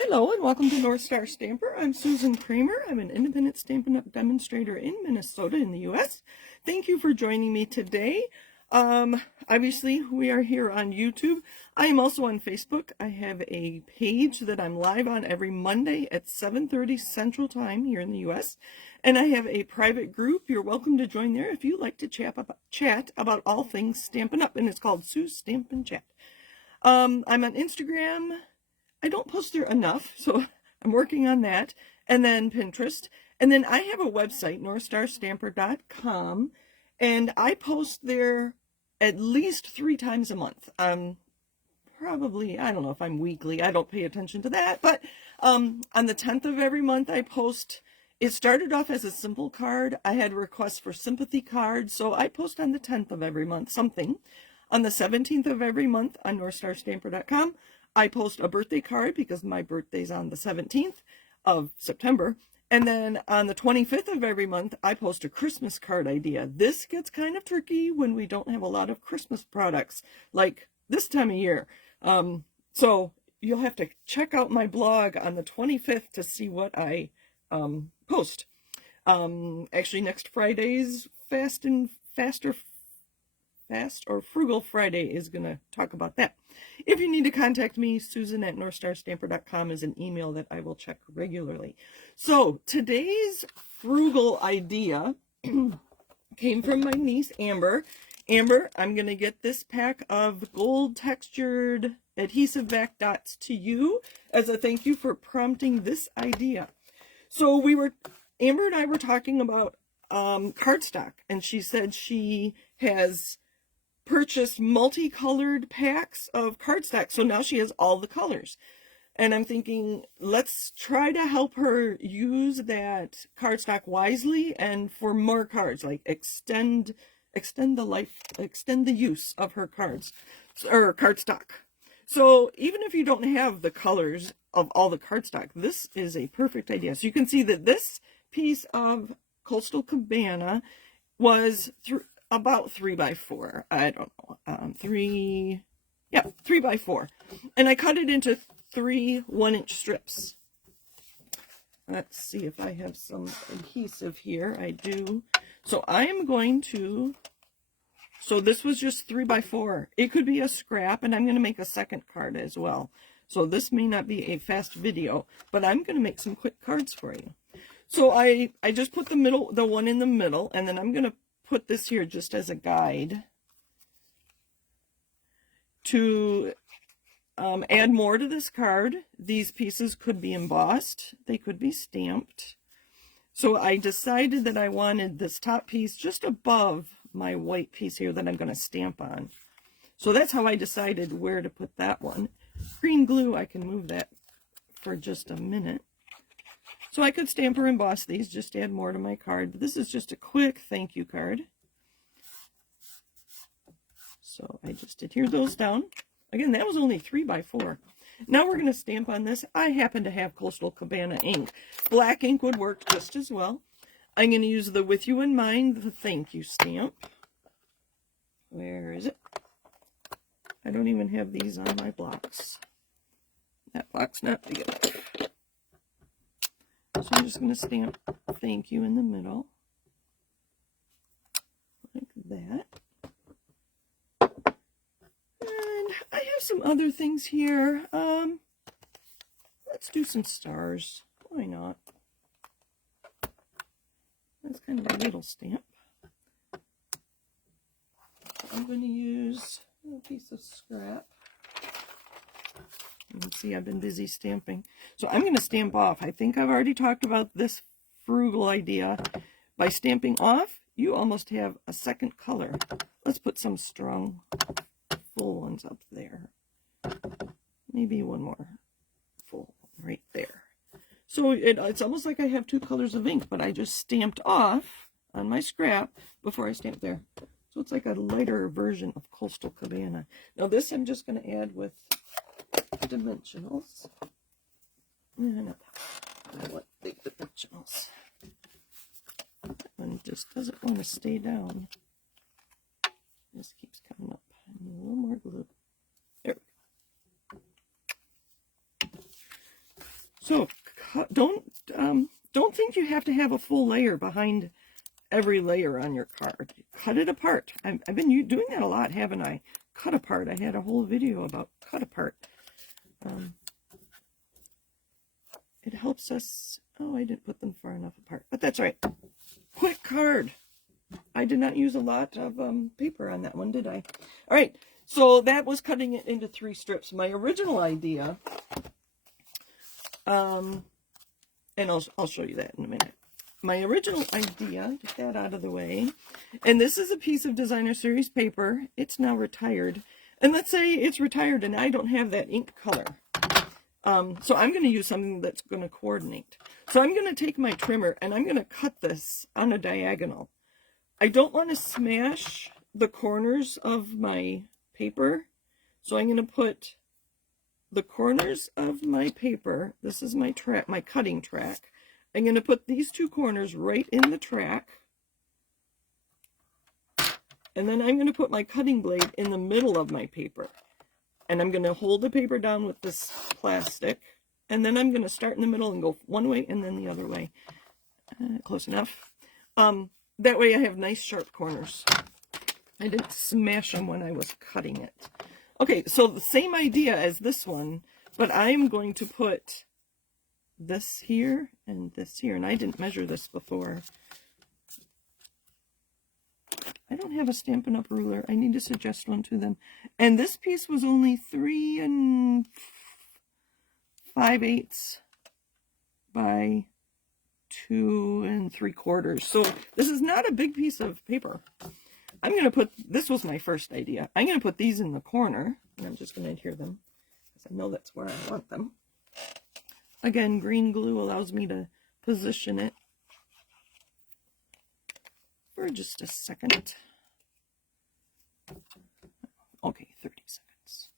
Hello and welcome to North Star Stamper. I'm Susan Kramer. I'm an independent Stampin' Up! Demonstrator in Minnesota in the U.S. Thank you for joining me today. Obviously, we are here on YouTube. I am also on Facebook. I have a page that I'm live on every Monday at 7:30 Central Time here in the U.S. And I have a private group. You're welcome to join there if you'd like to chat about all things Stampin' Up! And it's called Sue's Stampin' Chat. I'm on Instagram. I don't post there enough, so I'm working on that. And then Pinterest. And then I have a website, northstarstamper.com, and I post there at least 3 times a month. Probably, I don't know if I'm weekly. I don't pay attention to that. But on the 10th of every month, I post. It started off as a simple card. I had requests for sympathy cards, so I post on the 10th of every month something. On the 17th of every month on northstarstamper.com, I post a birthday card because my birthday's on the 17th of September. And then on the 25th of every month, I post a Christmas card idea. This gets kind of tricky when we don't have a lot of Christmas products like this time of year. So you'll have to check out my blog on the 25th to see what I post. Actually, next Friday's Fast or Frugal Friday is going to talk about that. If you need to contact me, Susan at northstarstamper.com is an email that I will check regularly. So today's frugal idea came from my niece, Amber. Amber, I'm going to get this pack of gold textured adhesive back dots to you as a thank you for prompting this idea. So Amber and I were talking about cardstock, and she said she has purchased multicolored packs of cardstock, so now she has all the colors. And I'm thinking, let's try to help her use that cardstock wisely and for more cards, like extend the use of her cards or cardstock. So even if you don't have the colors of all the cardstock, this is a perfect idea. So you can see that this piece of Coastal Cabana was about 3x4. I don't know, 3x4. And I cut it into 3 1-inch strips. Let's see if I have some adhesive here. I do. So I am going to, so this was just 3x4. It could be a scrap, and I'm going to make a second card as well. So this may not be a fast video, but I'm going to make some quick cards for you. So I just put the one in the middle, and then I'm going to put this here just as a guide to add more to this card. These pieces could be embossed, they could be stamped. So I decided that I wanted this top piece just above my white piece here that I'm going to stamp on. So that's how I decided where to put that one. Green glue, I can move that for just a minute. So I could stamp or emboss these, just add more to my card. But this is just a quick thank you card. So I just adhere those down. Again, that was only 3x4. Now we're going to stamp on this. I happen to have Coastal Cabana ink. Black ink would work just as well. I'm going to use the With You in Mind, the thank you stamp. Where is it? I don't even have these on my blocks. That block's not big enough. So I'm just going to stamp thank you in the middle, like that. And I have some other things here. Let's do some stars. Why not? That's kind of a little stamp. I'm going to use a piece of scrap. You can see I've been busy stamping. So I'm going to stamp off. I think I've already talked about this frugal idea. By stamping off, you almost have a second color. Let's put some strong, full ones up there. Maybe one more full right there. So it's almost like I have 2 colors of ink, but I just stamped off on my scrap before I stamped there. So it's like a lighter version of Coastal Cabana. Now this I'm just going to add with dimensionals. And I want big dimensionals. That one just doesn't want to stay down. This keeps coming up. I need a little more glue. There we go. So don't think you have to have a full layer behind every layer on your card. Cut it apart. I've been doing that a lot, haven't I? Cut apart. I had a whole video about cut apart. It helps us. Oh, I didn't put them far enough apart, but that's all right. Quick card. I did not use a lot of paper on that one, did I? All right, so that was cutting it into 3 strips. My original idea, and I'll show you that in a minute. My original idea, get that out of the way, and this is a piece of Designer Series paper. It's now retired, and let's say it's retired and I don't have that ink color. So I'm going to use something that's going to coordinate. So I'm going to take my trimmer and I'm going to cut this on a diagonal. I don't want to smash the corners of my paper, so I'm going to put the corners of my paper, this is my track, my cutting track. I'm going to put these 2 corners right in the track, and then I'm going to put my cutting blade in the middle of my paper. And I'm going to hold the paper down with this plastic, and then I'm going to start in the middle and go one way and then the other way. Close enough. That way I have nice sharp corners. I didn't smash them when I was cutting it. Okay, so the same idea as this one, but I'm going to put this here and this here, and I didn't measure this before. I don't have a Stampin' Up! Ruler. I need to suggest one to them. And this piece was only 3 5/8 by 2 3/4. So this is not a big piece of paper. I'm going to put, this was my first idea. I'm going to put these in the corner, and I'm just going to adhere them, because I know that's where I want them. Again, green glue allows me to position it for just a second. Okay, 30 seconds.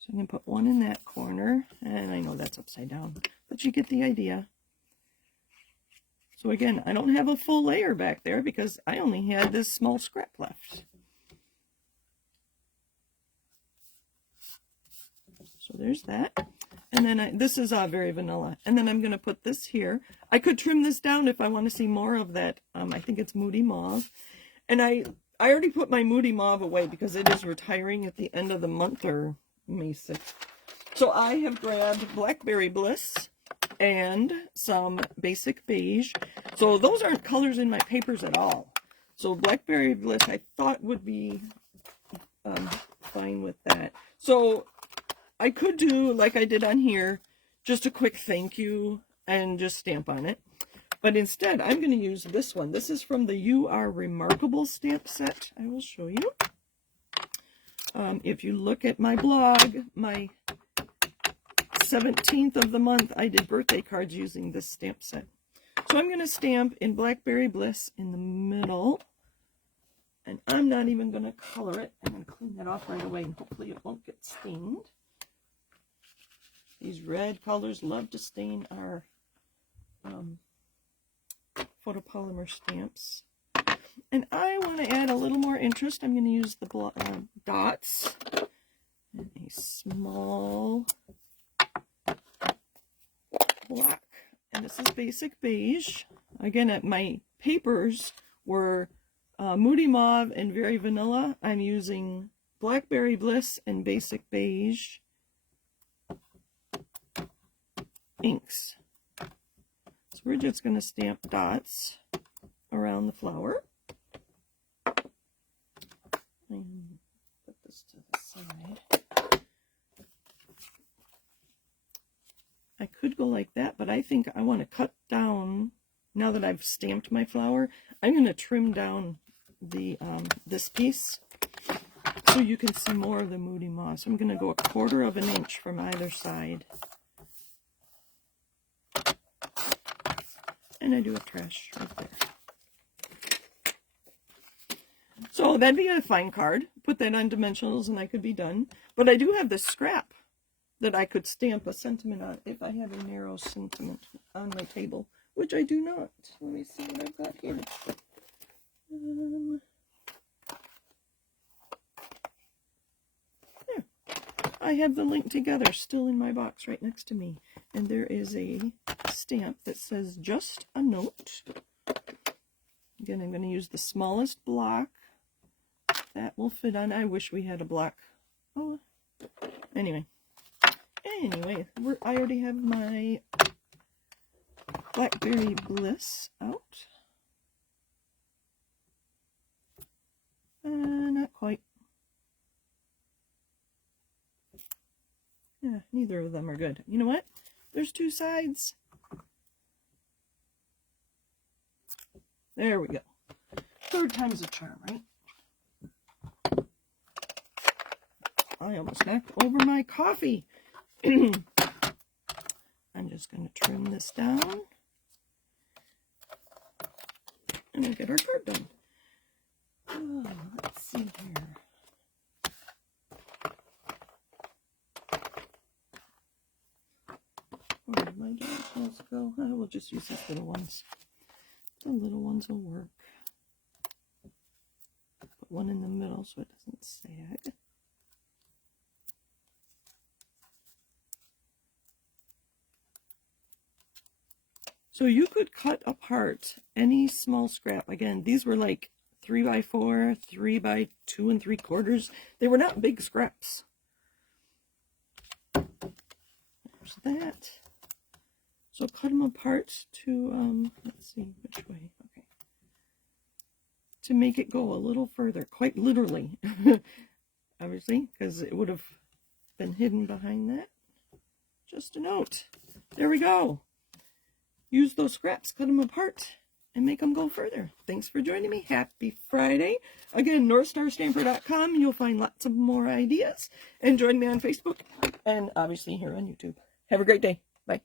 So I'm going to put one in that corner, and I know that's upside down, but you get the idea. So again, I don't have a full layer back there because I only had this small scrap left. So there's that. And then this is very vanilla. And then I'm going to put this here. I could trim this down if I want to see more of that. I think it's Moody Mauve. And I already put my Moody Mauve away because it is retiring at the end of the month, or May 6th. So I have grabbed Blackberry Bliss and some basic beige. So those aren't colors in my papers at all. So Blackberry Bliss I thought would be fine with that. So I could do, like I did on here, just a quick thank you and just stamp on it. But instead, I'm going to use this one. This is from the You Are Remarkable stamp set. I will show you. If you look at my blog, my 17th of the month, I did birthday cards using this stamp set. So I'm going to stamp in Blackberry Bliss in the middle. And I'm not even going to color it. I'm going to clean that off right away, and hopefully it won't get stained. These red colors love to stain our photopolymer stamps. And I want to add a little more interest. I'm going to use the dots and a small black. And this is basic beige. Again, my papers were Moody Mauve and Very Vanilla. I'm using Blackberry Bliss and basic beige inks. So we're just going to stamp dots around the flower. And put this to the side. I could go like that, but I think I want to cut down, now that I've stamped my flower, I'm going to trim down the this piece so you can see more of the Moody Mauve. So I'm going to go 1/4 of an inch from either side. And I do a trash right there. So that'd be a fine card. Put that on dimensionals and I could be done. But I do have this scrap that I could stamp a sentiment on if I had a narrow sentiment on my table, which I do not. Let me see what I've got here. There. I have the link together still in my box right next to me. And there is a stamp that says just a note. Again, I'm going to use the smallest block. That will fit on. I wish we had a block. Oh, anyway, I already have my Blackberry Bliss out. Not quite. Yeah, neither of them are good. You know what? There's two sides. There we go. Third time's a charm, right? I almost knocked over my coffee. I'm just going to trim this down. And we'll get our card done. Oh, let's see here. Where did my dog go? I will just use these little ones. The little ones will work. Put one in the middle so it doesn't sag. So you could cut apart any small scrap. Again, these were like 3x4, 3x2 3/4. They were not big scraps. There's that. So cut them apart to, let's see, which way, okay. To make it go a little further, quite literally, obviously, because it would have been hidden behind that. Just a note. There we go. Use those scraps, cut them apart, and make them go further. Thanks for joining me. Happy Friday. Again, NorthStarStamper.com. You'll find lots of more ideas. And join me on Facebook and obviously here on YouTube. Have a great day. Bye.